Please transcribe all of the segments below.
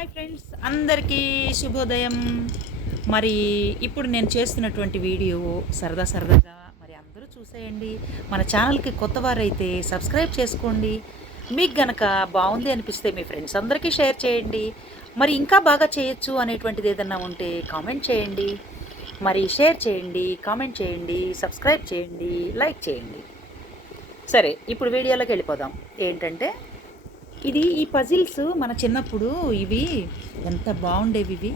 Hi friends అందరికీ శుభోదయం. మరి ఇప్పుడు నేను చేస్తున్నటువంటి వీడియో సరదా సరదాగా మరి అందరూ చూసేయండి. మన ఛానల్కి కొత్త వారైతే సబ్స్క్రైబ్ చేసుకోండి. మీకు గనక బాగుంది అనిపిస్తే మీ ఫ్రెండ్స్ అందరికీ షేర్ చేయండి. మరి ఇంకా బాగా చేయొచ్చు అనేటువంటిది ఏదన్నా ఉంటే కామెంట్ చేయండి. మరి షేర్ చేయండి కామెంట్ చేయండి సబ్స్క్రైబ్ చేయండి లైక్ చేయండి. సరే ఇప్పుడు వీడియోలోకి వెళ్ళిపోదాం. ఏంటంటే ఇది ఈ పజిల్స్ మన చిన్నప్పుడు ఇవి ఎంత బాగుండేవి ఇవి.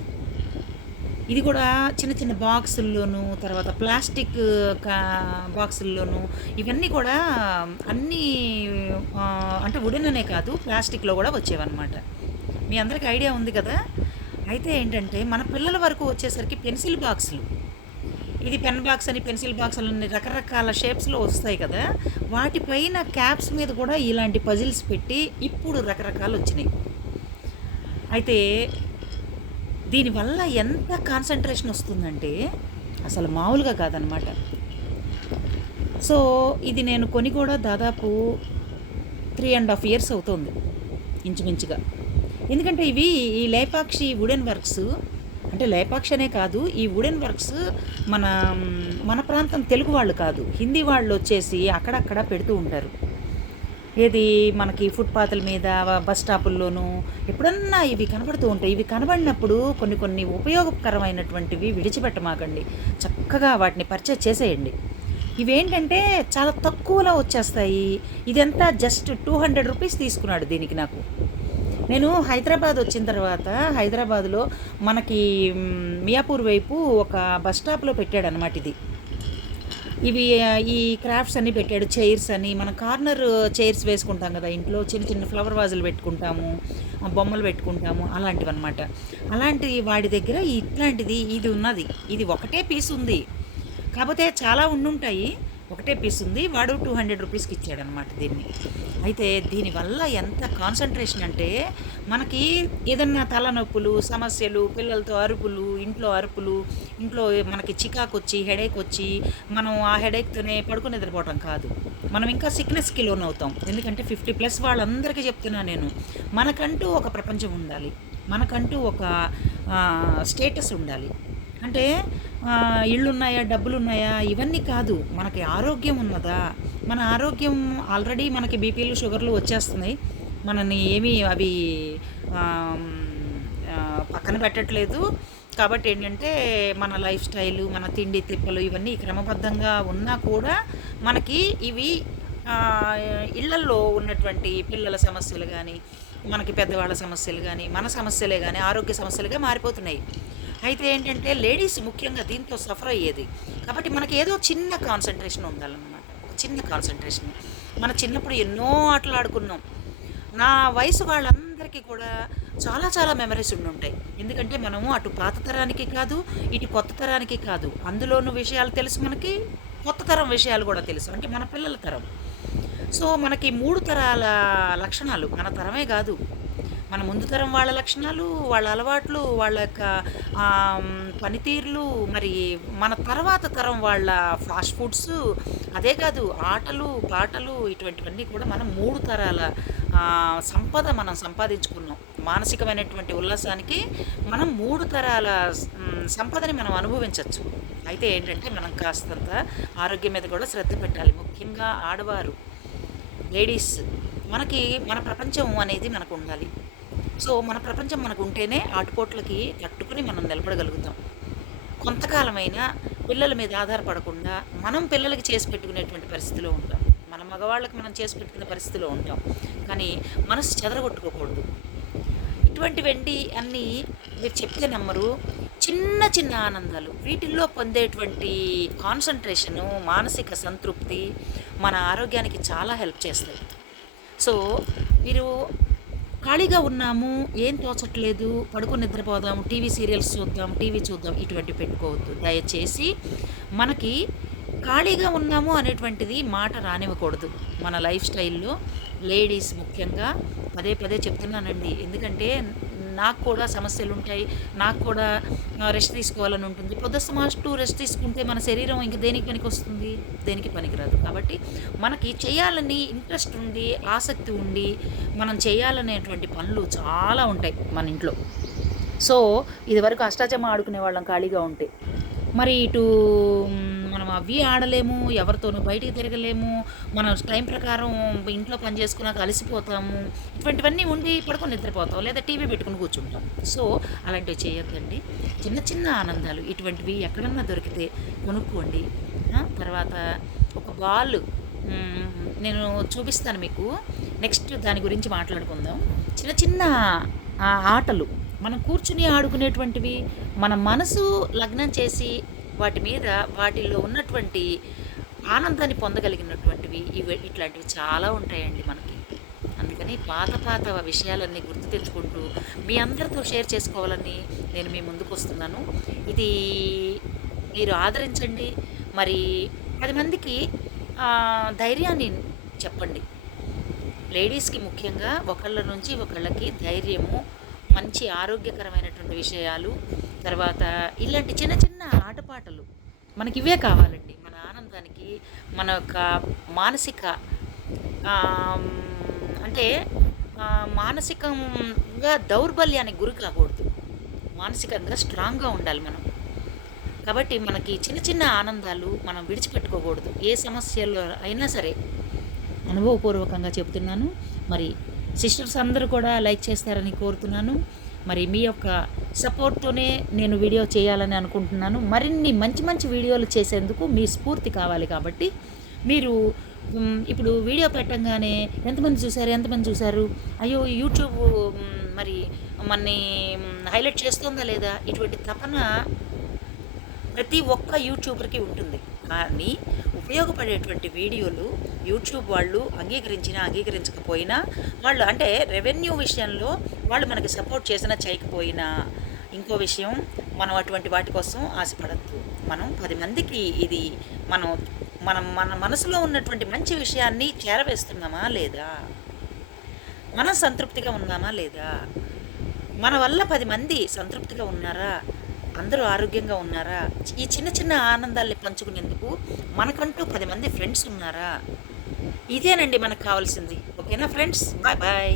ఇది కూడా చిన్న చిన్న బాక్సుల్లోను తర్వాత ప్లాస్టిక్ కా- బాక్సుల్లోను ఇవన్నీ కూడా అన్నీ అంటే వుడెన్ అనే కాదు ప్లాస్టిక్లో కూడా వచ్చేవన్నమాట. మీ అందరికి ఐడియా ఉంది కదా? అయితే ఏంటంటే మన పిల్లల వరకు వచ్చేసరికి పెన్సిల్ బాక్సులు. ఇది పెన్ బాక్స్ అని పెన్సిల్ బాక్స్ అని రకరకాల షేప్స్లో వస్తాయి కదా. వాటిపైన క్యాప్స్ మీద కూడా ఇలాంటి పజిల్స్ పెట్టి ఇప్పుడు రకరకాలు వచ్చినాయి. అయితే దీనివల్ల ఎంత కాన్సన్ట్రేషన్ వస్తుందంటే అసలు మామూలుగా కాదనమాట సో ఇది నేను కొని కూడా దాదాపు త్రీ అండ్ హాఫ్ ఇయర్స్ అవుతుంది. ఇంచుమించుగా. ఎందుకంటే ఇవి ఈ లేపాక్షి వుడెన్ వర్క్స్ అంటే లేపాక్షి కాదు ఈ వుడెన్ వర్క్స్ మన మన ప్రాంతం తెలుగు వాళ్ళు కాదు. హిందీ వాళ్ళు వచ్చేసి అక్కడక్కడ పెడుతూ ఉంటారు. ఏది మనకి ఫుట్పాత్ల మీద బస్ స్టాపుల్లోనూ ఎప్పుడన్నా ఇవి కనబడుతూ ఉంటాయి ఇవి కనబడినప్పుడు కొన్ని కొన్ని ఉపయోగకరమైనటువంటివి విడిచిపెట్టమాకండి. చక్కగా వాటిని పర్చేజ్ చేసేయండి. ఇవేంటంటే చాలా తక్కువలో వచ్చేస్తాయి. ఇదంతా జస్ట్ టూ హండ్రెడ్ రూపీస్ తీసుకున్నాడు దీనికి నాకు. నేను హైదరాబాద్ వచ్చిన తర్వాత హైదరాబాద్లో మనకి మియాపూర్ వైపు ఒక బస్ స్టాప్లో పెట్టాడనమాట ఇది. ఇవి ఈ క్రాఫ్ట్స్ అన్ని పెట్టాడు. చైర్స్ అని మన కార్నర్ చైర్స్ వేసుకుంటాం కదా ఇంట్లో చిన్న చిన్న ఫ్లవర్ వాజులు పెట్టుకుంటాము బొమ్మలు పెట్టుకుంటాము అలాంటివి అనమాట అలాంటి వాడి దగ్గర ఇట్లాంటిది ఇది ఉన్నది. ఇది ఒకటే పీస్ ఉంది. కాకపోతే చాలా ఉండుంటాయి. ఒకటే పీస్ ఉంది. వాడు టూ హండ్రెడ్ రూపీస్కి ఇచ్చాడనమాట దీన్ని. అయితే దీనివల్ల ఎంత కాన్సన్ట్రేషన్ అంటే మనకి ఏదన్నా తలనొప్పులు సమస్యలు పిల్లలతో అరుపులు ఇంట్లో అరుపులు ఇంట్లో మనకి చికాకు వచ్చి హెడేక్ వచ్చి మనం ఆ హెడేక్తోనే పడుకుని నిద్రపోవటం కాదు. మనం ఇంకా సిక్నెస్కి లోన్ అవుతాం. ఎందుకంటే ఫిఫ్టీ ప్లస్ వాళ్ళందరికీ చెప్తున్నా నేను. మనకంటూ ఒక ప్రపంచం ఉండాలి. మనకంటూ ఒక స్టేటస్ ఉండాలి. అంటే ఇళ్ళున్నాయా డబ్బులు ఉన్నాయా ఇవన్నీ కాదు. మనకి ఆరోగ్యం ఉన్నదా? మన ఆరోగ్యం ఆల్రెడీ మనకి బీపీలు షుగర్లు వచ్చేస్తున్నాయి. మనని ఏమీ అవి పక్కన పెట్టట్లేదు. కాబట్టి ఏంటంటే మన లైఫ్ స్టైల్ మన తిండి తిప్పలు ఇవన్నీ క్రమబద్ధంగా ఉన్నా కూడా మనకి ఇవి ఇళ్ళల్లో ఉన్నటువంటి పిల్లల సమస్యలు కానీ మనకి పెద్దవాళ్ళ సమస్యలు కానీ మన సమస్యలే కానీ ఆరోగ్య సమస్యలుగా మారిపోతున్నాయి. అయితే ఏంటంటే లేడీస్ ముఖ్యంగా దీంతో సఫర్ అయ్యేది. కాబట్టి మనకి ఏదో చిన్న కాన్సన్ట్రేషన్ ఉండాలన్నమాట. ఒక చిన్న కాన్సన్ట్రేషన్ మన చిన్నప్పుడు ఎన్నో ఆటలు ఆడుకున్నాం. నా వయసు వాళ్ళందరికీ కూడా చాలా చాలా మెమరీస్ ఉండుంటాయి ఎందుకంటే మనము అటు పాత తరానికి కాదు ఇటు కొత్త తరానికి కాదు. అందులోనూ విషయాలు తెలుసు మనకి కొత్త తరం విషయాలు కూడా తెలుసు. అంటే మన పిల్లల తరం. సో మనకి మూడు తరాల లక్షణాలు మన తరమే కాదు. మన ముందు తరం వాళ్ళ లక్షణాలు వాళ్ళ అలవాట్లు వాళ్ళ యొక్క పనితీరులు మరి మన తర్వాత తరం వాళ్ళ ఫాస్ట్ ఫుడ్స్ అదే కాదు ఆటలు పాటలు ఇటువంటివన్నీ కూడా మనం మూడు తరాల సంపద మనం సంపాదించుకున్నాం. మానసికమైనటువంటి ఉల్లాసానికి మనం మూడు తరాల సంపదని మనం అనుభవించవచ్చు అయితే ఏంటంటే మనం కాస్తంత ఆరోగ్యం మీద కూడా శ్రద్ధ పెట్టాలి. ముఖ్యంగా ఆడవారు లేడీస్ మనకి మన ప్రపంచం అనేది మనకు ఉండాలి సో మన ప్రపంచం మనకు ఉంటేనే ఆటుపోట్లకి తట్టుకుని మనం నిలబడగలుగుతాం. కొంతకాలమైనా పిల్లల మీద ఆధారపడకుండా మనం పిల్లలకి చేసి పెట్టుకునేటువంటి పరిస్థితిలో ఉంటాం. మన మగవాళ్ళకి మనం చేసి పెట్టుకునే పరిస్థితిలో ఉంటాం. కానీ మనసు చెదరగొట్టుకోకూడదు. ఇటువంటివంటి అన్నీ మీరు చెప్తే నమ్మరు చిన్న చిన్న ఆనందాలు. వీటిల్లో పొందేటువంటి కాన్సన్ట్రేషను మానసిక సంతృప్తి మన ఆరోగ్యానికి చాలా హెల్ప్ చేస్తాయి. సో మీరు ఖాళీగా ఉన్నాము ఏం తోచట్లేదు పడుకుని నిద్రపోదాము టీవీ సీరియల్స్ చూద్దాం టీవీ చూద్దాం ఇటువంటి పెట్టుకోవద్దు. దయచేసి మనకి ఖాళీగా ఉన్నాము అనేటువంటిది మాట రానివ్వకూడదు. మన లైఫ్ స్టైల్లో లేడీస్ ముఖ్యంగా పదే పదే చెప్తున్నానండి. ఎందుకంటే నాకు కూడా సమస్యలు ఉంటాయి నాకు కూడా రెస్ట్ తీసుకోవాలని ఉంటుంది. పొద్దుస్తమాస్టు రెస్ట్ తీసుకుంటే మన శరీరం ఇంక దేనికి పనికి వస్తుంది దేనికి పనికిరాదు. కాబట్టి మనకి చేయాలని ఇంట్రెస్ట్ ఉండి ఆసక్తి ఉండి మనం చేయాలనేటువంటి పనులు చాలా ఉంటాయి మన ఇంట్లో. సో ఇదివరకు అష్టాచమ్మ ఆడుకునే వాళ్ళం ఖాళీగా ఉంటే. మరి ఇటు అవి ఆడలేము ఎవరితోనూ బయటికి తిరగలేము మనం టైం ప్రకారం ఇంట్లో పని చేసుకున్నాక అలసిపోతాము ఇటువంటివన్నీ ఉండి పడుకొని నిద్రపోతాం లేదా టీవీ పెట్టుకుని కూర్చుంటాం. సో అలాంటివి చేయొద్దండి. చిన్న చిన్న ఆనందాలు ఇటువంటివి ఎక్కడన్నా దొరికితే కొనుక్కోండి. తర్వాత ఒక బాల్ నేను చూపిస్తాను మీకు. నెక్స్ట్ దాని గురించి మాట్లాడుకుందాం. చిన్న చిన్న ఆటలు. మనం కూర్చుని ఆడుకునేటువంటివి మన మనసు లగ్నం చేసి వాటి మీద వాటిల్లో ఉన్నటువంటి ఆనందాన్ని పొందగలిగినటువంటివి ఇవి ఇట్లాంటివి చాలా ఉంటాయండి మనకి. అందుకని పాత పాత విషయాలన్నీ గుర్తు తెచ్చుకుంటూ మీ అందరితో షేర్ చేసుకోవాలని నేను మీ ముందుకు వస్తున్నాను. ఇది మీరు ఆదరించండి. మరి పది మందికి ధైర్యాన్ని చెప్పండి. లేడీస్కి ముఖ్యంగా ఒకళ్ళ నుంచి ఒకళ్ళకి ధైర్యము మంచి ఆరోగ్యకరమైనటువంటి విషయాలు తర్వాత ఇలాంటి చిన్న చిన్న ఆటపాటలు మనకి ఇవే కావాలండి. మన ఆనందానికి మన యొక్క మానసిక అంటే మానసికంగా దౌర్బల్యానికి గురి కాకూడదు మానసికంగా స్ట్రాంగ్గా ఉండాలి మనం. కాబట్టి మనకి చిన్న చిన్న ఆనందాలు మనం విడిచిపెట్టుకోకూడదు. ఏ సమస్యలో అయినా సరే అనుభవపూర్వకంగా చెబుతున్నాను. మరి సిస్టర్స్ అందరూ కూడా లైక్ చేస్తారని కోరుతున్నాను. మరి మీ యొక్క సపోర్ట్తోనే నేను వీడియో చేయాలని అనుకుంటున్నాను. మరిన్ని మంచి మంచి వీడియోలు చేసేందుకు మీ స్ఫూర్తి కావాలి కాబట్టి మీరు ఇప్పుడు వీడియో పెట్టంగానే ఎంతమంది చూశారు ఎంతమంది చూశారు అయ్యో యూట్యూబ్ మరి మనని హైలైట్ చేస్తుందా లేదా? ఇటువంటి తపన ప్రతి ఒక్క యూట్యూబర్కి ఉంటుంది. కానీ ఉపయోగపడేటువంటి వీడియోలు యూట్యూబ్ వాళ్ళు అంగీకరించినా అంగీకరించకపోయినా వాళ్ళు అంటే రెవెన్యూ విషయంలో వాళ్ళు మనకి సపోర్ట్ చేసినా చేయకపోయినా ఇంకో విషయం మనం అటువంటి వాటి కోసం ఆశపడద్దు. మనం పది మందికి ఇది మనం మనం మన మనసులో ఉన్నటువంటి మంచి విషయాన్ని చేరవేస్తున్నామా లేదా? మనం సంతృప్తిగా ఉన్నామా లేదా? మన వల్ల పది మంది సంతృప్తిగా ఉన్నారా? అందరూ ఆరోగ్యంగా ఉన్నారా? ఈ చిన్న చిన్న ఆనందాల్ని పంచుకునేందుకు మనకంటూ పది మంది ఫ్రెండ్స్ ఉన్నారా? ఇదేనండి మనకు కావాల్సింది. ఓకేనా ఫ్రెండ్స్? Bye bye.